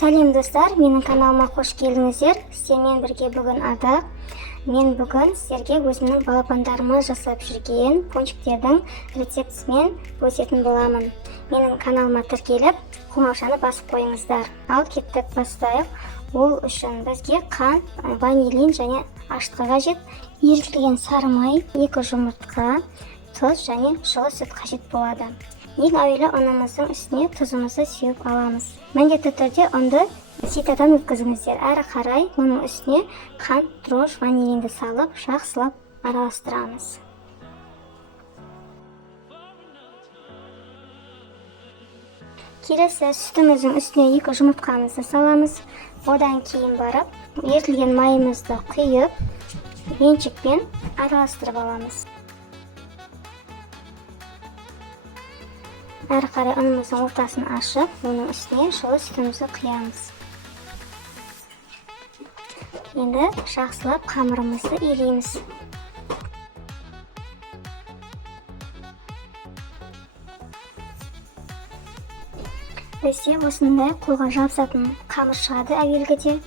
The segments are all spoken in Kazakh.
Сәлем достар, менің каналыма қош келдіңіздер. Сіздермен бірге бүгін Ардақ. Мен бүгін сіздерге өзімнің балапандарыма жасап жүрген пончиктердің рецептісімен бөлісетін боламын. Менің каналыма тіркеліп, қоңыраушаны басып қойыңыздар. Ал кеттік, бастайық. Ол үшін бізге қант, ванилин және ашытқы қажет. Ерітілген сары май, 2 жұмыртқа, тұз және жылы сүт қажет болады. Ең әуелі ұнымыздың үстіне тұзымызды сеуіп аламыз. Міндетті түрде ұнды ситадан өткізіңіздер. Әрі қарай оның үстіне қант, дрожж, ванилинді салып, жақсылап араластырамыз. Келесі сүтіміздің үстіне 2 жұмыртқамызды саламыз. Одан кейін барып, ерітілген майымызды құйып, венчикпен араластырып аламыз. Әрі қарай ұнымыздың ортасын ашып, оның үстіне жылы сүтімізді құямыз. Енді жақсылап қамырымызды илейміз. Бізде осындай қолға жабысатын қамыр шығады әуелгіде.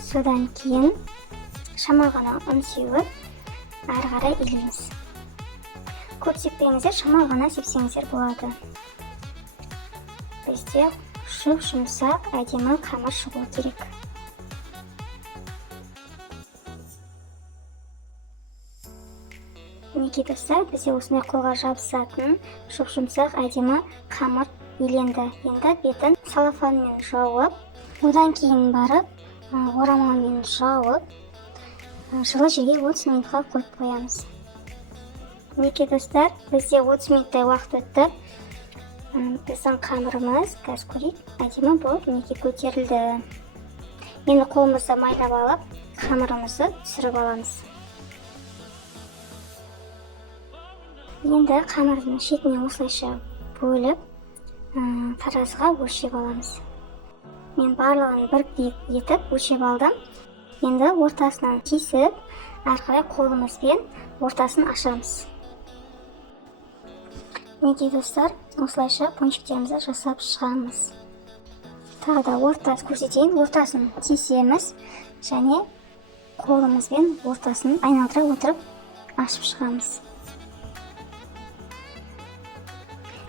Содан кейін шамалы ғана ұн сеуіп, әрі қарай илейміз. Көп сеппеңіздер, шамалы ғана сепсеңіздер болады. Бізде жұмсақ, әдемі қамыр шығу керек. Мінекей достар, бізде осындай қолға жабысатын жұмсақ, әдемі қамыр иленді. Енді бетін салафанмен жауып, одан кейін барып, орамалмен жауып, жылы жерге 30 минутқа қойып қоямыз. Мінекей достар, бізде 30 минуттай уақыт өтті. Біздің қамырымыз, қазір көрейік, әдемі болып мінекей көтерілді. Енді қолымызды майлап алып, қамырымызды түсіріп аламыз. Енді қамырдың шетіне осылайша бөліп, таразыға өлшеп аламыз. Мен барлығын бір етіп өлшеп алдым. Енді ортасынан кесіп, әрі қарай қолымызбен ортасын ашамыз. Мінекей достар, осылайша пончиктерімізді жасап шығамыз. Тағы да ортасын көрсетейін, ортасын кесеміз және қолымызбен ортасын айналдыра отырып ашып шығамыз.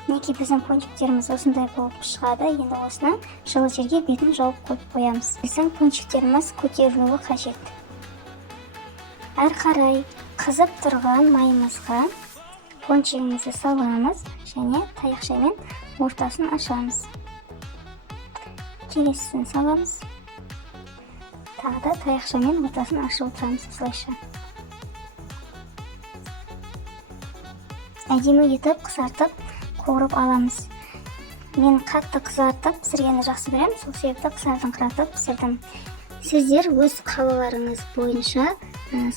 Мінекей біздің пончиктеріміз осындай болып шығады. Енді осыны жылы жерге бетін жауып қойып қоямыз. Біздің пончиктеріміз көтерілуі қажет. Әрі қарай қызып тұрған майымызға пончигімізді саламыз және таяқшамен ортасын ашамыз. Келесісін саламыз. Тағы да таяқшамен ортасын ашып отырамыз осылайша. Әдемі етіп, қызартып, қуырып аламыз. Мен қатты қызартып пісіргенді жақсы көремін, сол себепті қызартыңқыратып пісірдім. Сіздер өз қалауларыңыз бойынша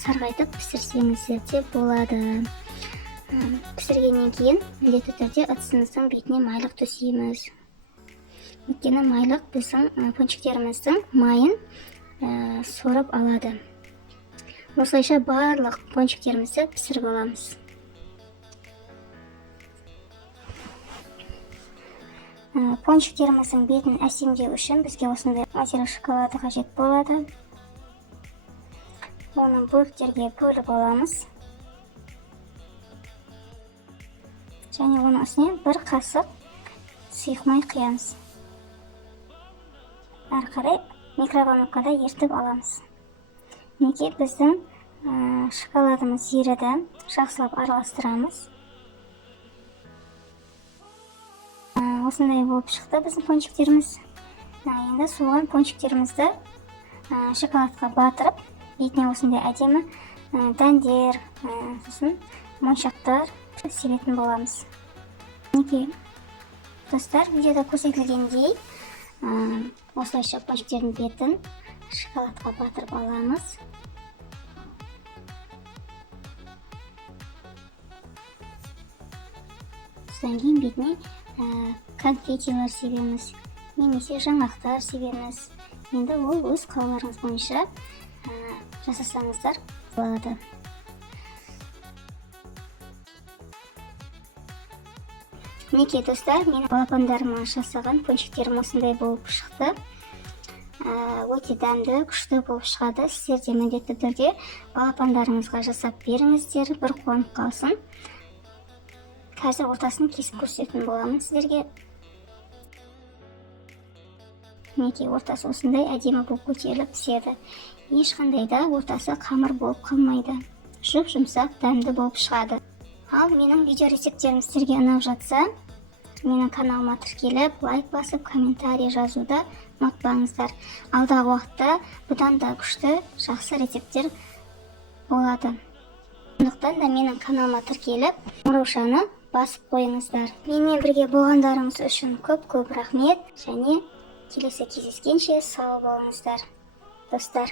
сарғайтып пісірсеңіздер де болады. Пісіргеннен кейін міндетті түрде ыдысымыздың бетіне майлық төсейміз. Өйткені майлық біздің пончиктеріміздің майын сорып алады. Осылайша барлық пончиктерімізді пісіріп аламыз. Пончиктеріміздің бетін әсемдеу үшін бізге осындай материал шоколады қажет болады. Оны бөліктерге бөліп аламыз. Және оның үстіне 1 қасық сұйық май құямыз. Әрі қарай микроволновкада ерітіп аламыз. Мінекей біздің шоколадымыз еріді. Жақсылап араластырамыз. Осындай болып шықты біздің пончиктеріміз. Енді суыған пончиктерімізді шоколадқа батырып, бетіне осындай әдемі дәндер, моншақтар себетін боламыз. Мінекей достар, видеода көрсетілгендей, осылайша пончиктердің бетін шоколадқа батырып аламыз. Содан кейін бетіне конфетилар себеміз, немесе жаңғақтар себеміз. Енді ол өз қалауларыңыз бойынша жасасаңыздар болады. Мінекей достар, менің балапандарыма жасаған пончиктерім осындай болып шықты. өте дәмді, күшті болып шығады. Сіздер де міндетті түрде балапандарыңызға жасап беріңіздер, бір қуанып қалсын. Қазір ортасын кесіп көрсететін боламын сіздерге. Мінекей, ортасы осындай әдемі болып көтеріліп піседі. Ешқандай да ортасы қамыр болып қалмайды. Жұмсақ, дәмді болып шығады. Ал менің видео рецепттерім сіздерге ұнап жатса, менің каналыма тіркеліп, лайк басып, комментарий жазуды ұмытпаңыздар. Алдағы уақытта бұдан да күшті, жақсы рецепттер болады. Сондықтан да менің каналыма тіркеліп, қоңыраушаны басып қойыңыздар. Менімен бірге болғандарыңыз үшін көп рахмет, және келесі кездескенше сау болыңыздар, достар.